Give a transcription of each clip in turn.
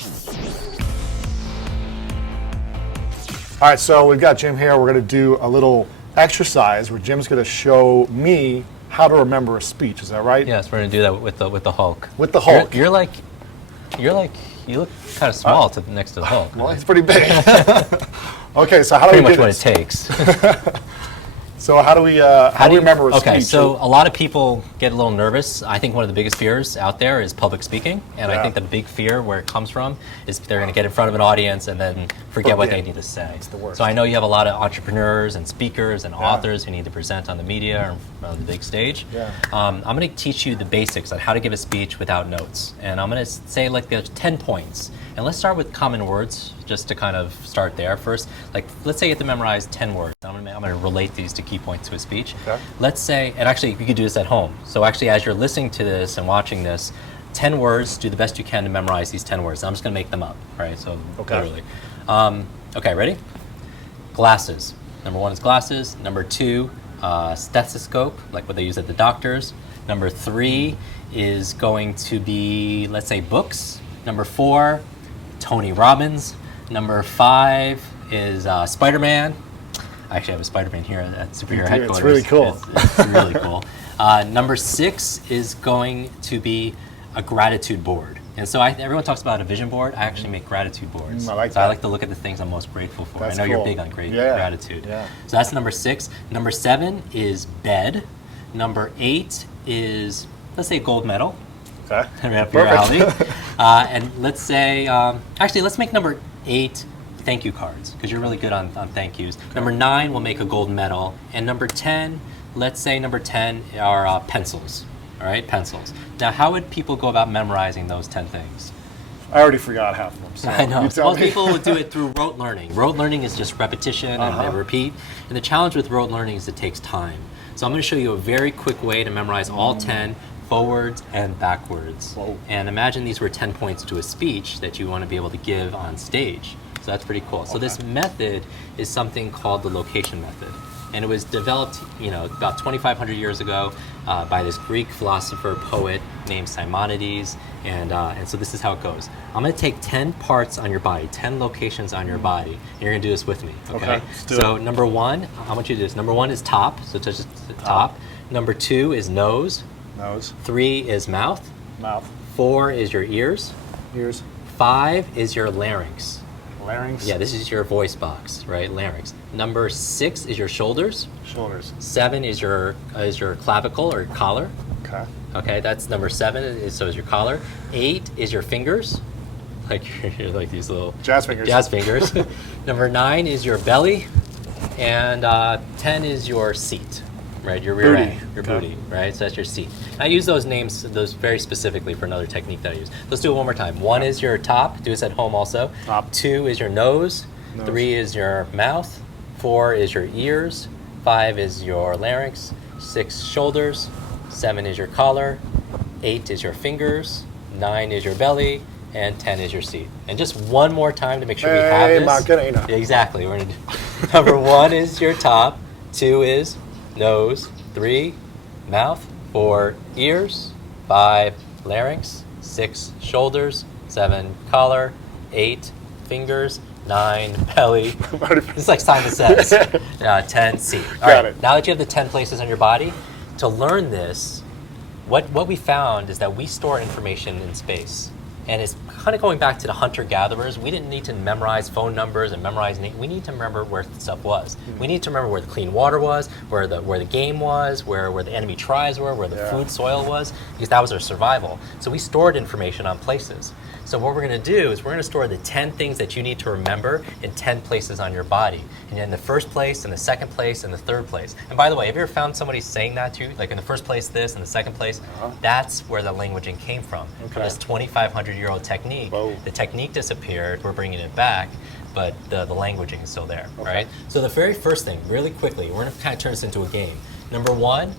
All right, so we've got Jim here. We're going to do a little exercise where Jim's going to show me how to remember a speech. Is that right? Yes, we're going to do that with the Hulk. With the Hulk. You look kind of small next to the Hulk. Well, he's pretty big. Okay, so how do we Pretty do much what this? it takes. So how do we remember a speech? Okay, so a lot of people get a little nervous. I think one of the biggest fears out there is public speaking, and I think the big fear where it comes from is they're going to get in front of an audience and then forget what they need to say. It's the worst. So I know you have a lot of entrepreneurs and speakers and authors who need to present on the media or on the big stage. Yeah. I'm going to teach you the basics on how to give a speech without notes, and I'm going to say like there's 10 points. And let's start with common words, just to kind of start there first. Like, let's say you have to memorize 10 words. I'm going to relate these to key points to a speech. Okay. Let's say, and actually you could do this at home. So actually as you're listening to this and watching this, 10 words, do the best you can to memorize these 10 words. I'm just going to make them up, right? So literally. Okay, ready? Glasses. Number 1 is glasses. Number 2, stethoscope, like what they use at the doctors. Number 3 is going to be, let's say, books. Number 4, Tony Robbins. Number 5 is Spider-Man. I actually have a Spider-Man here at Superhero Headquarters. It's really cool. It's really cool. Number 6 is going to be a gratitude board. And so everyone talks about a vision board. I actually make gratitude boards. I like so that. I like to look at the things I'm most grateful for. That's I know cool. you're big on gratitude. Yeah. So that's number 6. Number 7 is bed. Number 8 is, let's say, gold medal. Okay. Right up your alley. And let's say, actually, let's make number 8 thank you cards, because you're really good on thank yous. Okay. Number 9, we'll make a gold medal. And number 10, let's say number 10 are pencils. All right, pencils. Now, how would people go about memorizing those 10 things? I already forgot half of them. So I know. Most people would do it through rote learning. Rote learning is just repetition and repeat. And the challenge with rote learning is it takes time. So I'm going to show you a very quick way to memorize all 10 forwards and backwards. Whoa. And imagine these were 10 points to a speech that you want to be able to give on stage. So that's pretty cool. So this method is something called the location method. And it was developed, about 2,500 years ago by this Greek philosopher, poet named Simonides. And so this is how it goes. I'm going to take 10 parts on your body, 10 locations on your body. And you're going to do this with me, okay? Let's do So it. number 1, I want you to do this. Number 1 is top, so touch the top. Number 2 is nose. Nose. 3 is mouth. Mouth. 4 is your ears. Ears. 5 is your larynx. Larynx. Yeah, this is your voice box, right? Larynx. Number 6 is your shoulders. Shoulders. 7 is your clavicle or collar. Okay. Okay, that's number 7. So is your collar. 8 is your fingers, like you're like these little Jazz fingers. Jazz fingers. Number 9 is your belly, and 10 is your seat. Right, your rear end, your booty, right? So that's your seat. I use those names, those very specifically for another technique that I use. Let's do it one more time. 1 is your top, do this at home also. Top. 2 is your nose. 3 is your mouth. 4 is your ears. 5 is your larynx. 6 shoulders. 7 is your collar. 8 is your fingers. 9 is your belly. And 10 is your seat. And just one more time to make sure we have this. Macarena. Exactly. We're gonna do. Number 1 is your top. 2 is nose. 3, mouth. 4, ears. 5, larynx. 6, shoulders. 7, collar. 8, fingers. 9, belly. It's like Simon Says. 10, seat. All Got right. it. Now that you have the 10 places on your body, to learn this, what we found is that we store information in space. And it's kind of going back to the hunter-gatherers. We didn't need to memorize phone numbers and memorize names. We need to remember where stuff was. We need to remember where the clean water was, where the game was, where the enemy tribes were, where the food soil was, because that was our survival. So we stored information on places. So what we're going to do is we're going to store the 10 things that you need to remember in 10 places on your body. And in the first place, in the second place, and the third place. And by the way, have you ever found somebody saying that to you? Like in the first place this, in the second place? That's where the languaging came from. From this 2,500-year-old technique. Whoa. The technique disappeared, we're bringing it back, but the languaging is still there, right? So the very first thing, really quickly, we're going to kind of turn this into a game. Number 1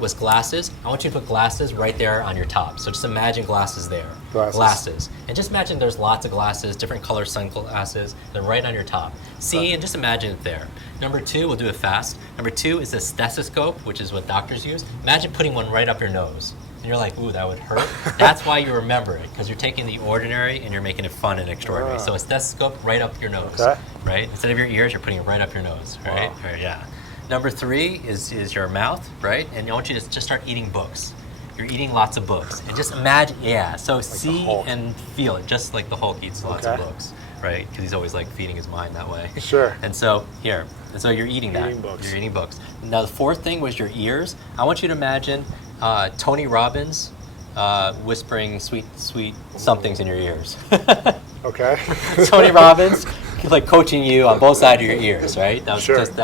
was glasses. I want you to put glasses right there on your top. So just imagine glasses there. Glasses. And just imagine there's lots of glasses, different color sunglasses. They're right on your top. See, and just imagine it there. Number 2, we'll do it fast. Number 2 is a stethoscope, which is what doctors use. Imagine putting one right up your nose. And you're like, ooh, that would hurt. That's why you remember it, because you're taking the ordinary and you're making it fun and extraordinary. So a stethoscope right up your nose, right? Instead of your ears, you're putting it right up your nose, right? Wow. Right, yeah. Number 3 is your mouth, right? And I want you to just start eating books. You're eating lots of books. And just imagine, so like see and feel it, just like the Hulk eats lots of books, right? Because he's always like feeding his mind that way. Sure. And so you're eating that. You're eating books. Now the 4th thing was your ears. I want you to imagine Tony Robbins whispering sweet somethings in your ears. Okay. Tony Robbins like coaching you on both sides of your ears, right? That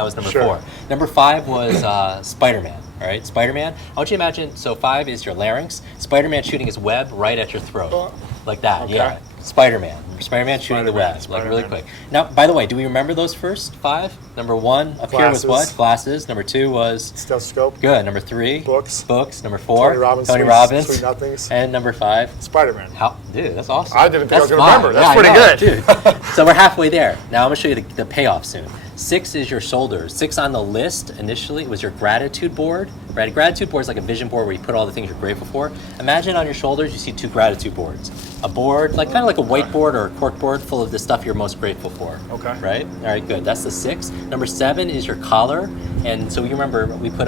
was number 4. Number 5 was Spider-Man. All right, Spider-Man. I want you to imagine, so 5 is your larynx. Spider-Man shooting his web right at your throat, like that. Yeah, Spider-Man. Spider-Man shooting the web, like really quick. Now, by the way, do we remember those first 5? Number 1 up here was what? Glasses. Number 2 was stethoscope. Good. Number 3, books. Number 4, Tony Robbins. Sweet nothings. And number 5, Spider-Man. Dude, that's awesome. I didn't think I was going to remember. That's pretty good. Dude. So we're halfway there. Now I'm going to show you the payoff soon. 6 is your shoulders. 6 on the list initially was your gratitude board. Right? A gratitude board is like a vision board where you put all the things you're grateful for. Imagine on your shoulders you see 2 gratitude boards. A board, like kind of like a whiteboard or a cork board full of the stuff you're most grateful for. Okay. Right? All right, good. That's the 6. Number 7 is your collar. And so you remember we put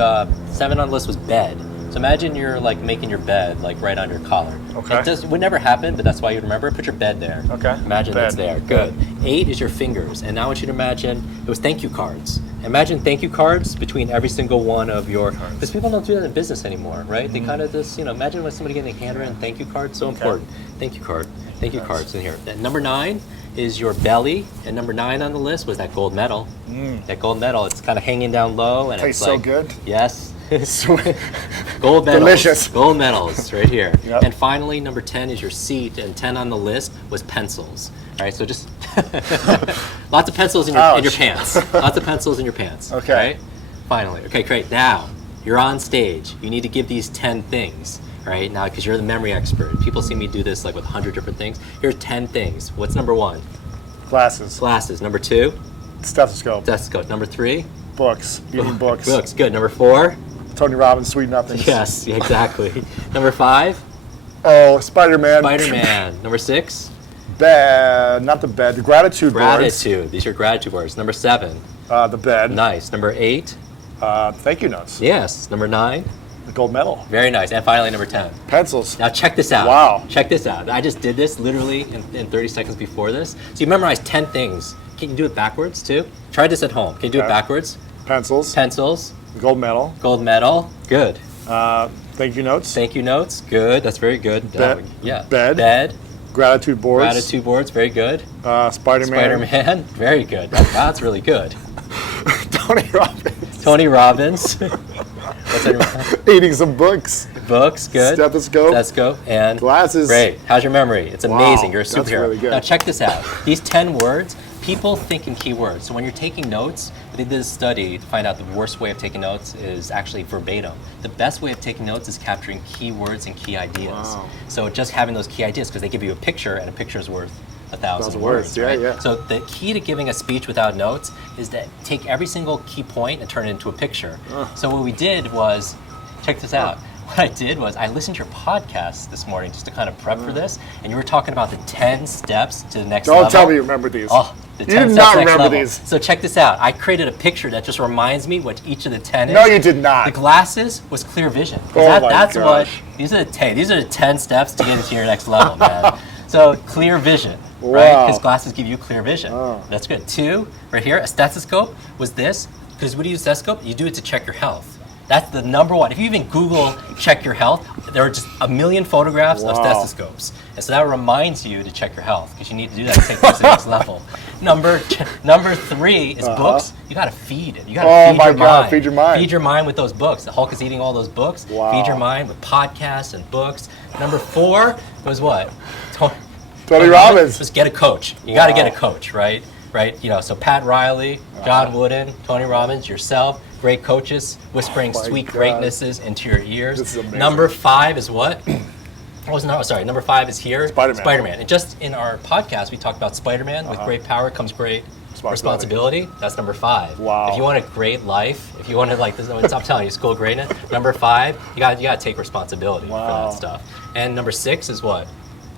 7 on the list was bed. So imagine you're like making your bed like right on your collar. Okay. It would never happen, but that's why you'd remember. Put your bed there. Okay. Imagine that's there. Good. 8 is your fingers. And now I want you to imagine it was thank you cards. Imagine thank you cards between every single one of your, because people don't do that in business anymore, right? They kind of just, imagine when somebody getting a handwritten thank you card, so important. Thank you card. Thank you cards in here. And number 9 is your belly, and number 9 on the list was that gold medal. That gold medal, it's kind of hanging down low, and Tastes it's like, so good. Yes. Gold medals. Delicious. Gold medals right here. Yep. And finally, number 10 is your seat, and 10 on the list was pencils. All right, so just lots of pencils in your pants. Lots of pencils in your pants. Okay. Right? Finally. Okay, great. Now, you're on stage. You need to give these 10 things. Right? Now, because you're the memory expert. People see me do this like with 100 different things. Here's 10 things. What's number 1? Glasses. Glasses. Number 2? Stethoscope. Stethoscope. Number 3? Books. Eating books. Books. Good. Number 4? Tony Robbins, sweet nothings. Yes, exactly. Number 5? Oh, Spider-Man. Spider-Man. Number 6? Bed. Not the bed. The gratitude boards. Gratitude. These are gratitude boards. Number 7? The bed. Nice. Number 8? Thank you notes. Yes. Number 9? The gold medal. Very nice. And finally, number 10. Pencils. Now check this out. Wow. Check this out. I just did this literally in 30 seconds before this. So you memorized 10 things. Can you do it backwards too? Try this at home. Can you do it backwards? Pencils. Pencils. Gold medal. Gold medal. Good. Thank you notes. Thank you notes. Good. That's very good. Yeah. Bed. Bed. Gratitude boards. Gratitude boards. Very good. Spider-Man. Spider-Man. Very good. That's really good. Tony Robbins. Tony Robbins. What's that? Eating some books. Books. Good. Stethoscope. Stethoscope. And glasses. Great. How's your memory? It's amazing. You're a superhero. That's really good. Now check this out. These 10 words, people think in keywords. So when you're taking notes, they did a study to find out the worst way of taking notes is actually verbatim. The best way of taking notes is capturing keywords and key ideas. Wow. So just having those key ideas, because they give you a picture, and a picture is worth 1,000 words. words. Yeah, right? yeah. So the key to giving a speech without notes is to take every single key point and turn it into a picture. So what we did was, check this out. What I did was I listened to your podcast this morning just to kind of prep for this, and you were talking about the 10 steps to the next level. Don't tell me you remember these. Oh, the 10 you did steps not to the next remember level. these. So check this out. I created a picture that just reminds me what each of the 10 is. No, you did not. The glasses was clear vision. Oh my That's gosh. what these are the 10 steps to get into your next level, man. So clear vision, right? Wow. Because glasses give you clear vision. Oh. That's good. 2, right here, a stethoscope was this. Because when you use a stethoscope, you do it to check your health. That's the number 1. If you even Google check your health, there are just a million photographs of stethoscopes. And so that reminds you to check your health, because you need to do that to take things to the next level. Number 3 is books. You got to feed it. You got to feed your mind. Feed your mind. Feed your mind with those books. The Hulk is eating all those books. Wow. Feed your mind with podcasts and books. Number 4 was what? Tony Robbins. Just get a coach. You got to get a coach, right? Right. So Pat Riley, John Wooden, Tony Robbins, yourself. Great coaches whispering sweet greatnesses into your ears. This is amazing. Number 5 is what? Number 5 is here. Spider-Man. Spider-Man. And just in our podcast, we talked about Spider-Man. With great power comes great responsibility. That's number 5. Wow. If you want a great life, if you want to I'm telling you, school greatness. Number 5, you got to take responsibility for that stuff. And number 6 is what?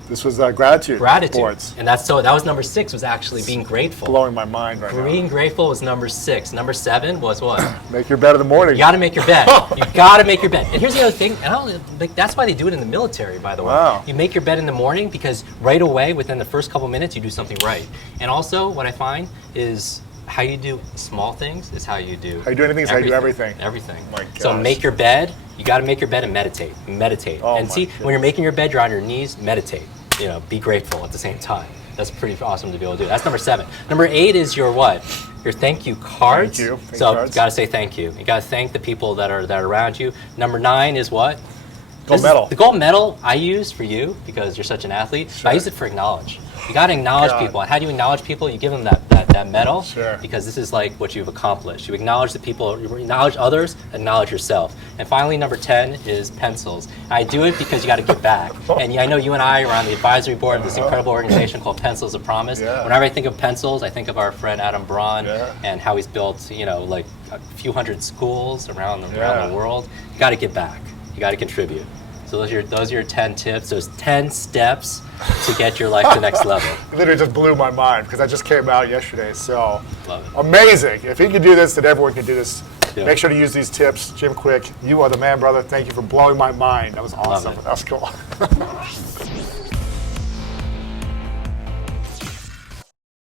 This was gratitude. Boards. And that was number 6 was actually being grateful. Blowing my mind right now. Being grateful was number 6. Number 7 was what? Make your bed in the morning. You got to make your bed. You got to make your bed. And here's the other thing. That's why they do it in the military, by the way. Wow. You make your bed in the morning because right away, within the first couple minutes, you do something right. And also, what I find is how you do small things is how you do. How you do anything is how you do everything. Everything. My gosh. So make your bed. You got to make your bed and meditate. Meditate. Oh and see, when you're making your bed, you're on your knees. Meditate. Be grateful at the same time. That's pretty awesome to be able to do. That's number 7. Number 8 is your what? Your thank you cards. Thank you. So you got to say thank you. You got to thank the people that are around you. Number 9 is what? Gold medal. The gold medal I use for you because you're such an athlete. Sure. But I use it for acknowledge. You got to acknowledge people. And how do you acknowledge people? You give them that medal. Sure. Because this is like what you've accomplished. You acknowledge the people, you acknowledge others, acknowledge yourself. And finally, number 10 is pencils. I do it because you got to give back. And I know you and I are on the advisory board of this incredible organization called Pencils of Promise. Yeah. Whenever I think of pencils, I think of our friend Adam Braun Yeah. and how he's built, like a few hundred schools around the world. You got to give back. You got to contribute. So those are your 10 tips. Those 10 steps to get your life to the next level. It literally just blew my mind because that just came out yesterday. So Love it. amazing. If he can do this, then everyone can do this. Yeah. Make sure to use these tips. Jim Kwik, you are the man, brother. Thank you for blowing my mind. That was awesome. it. That was cool.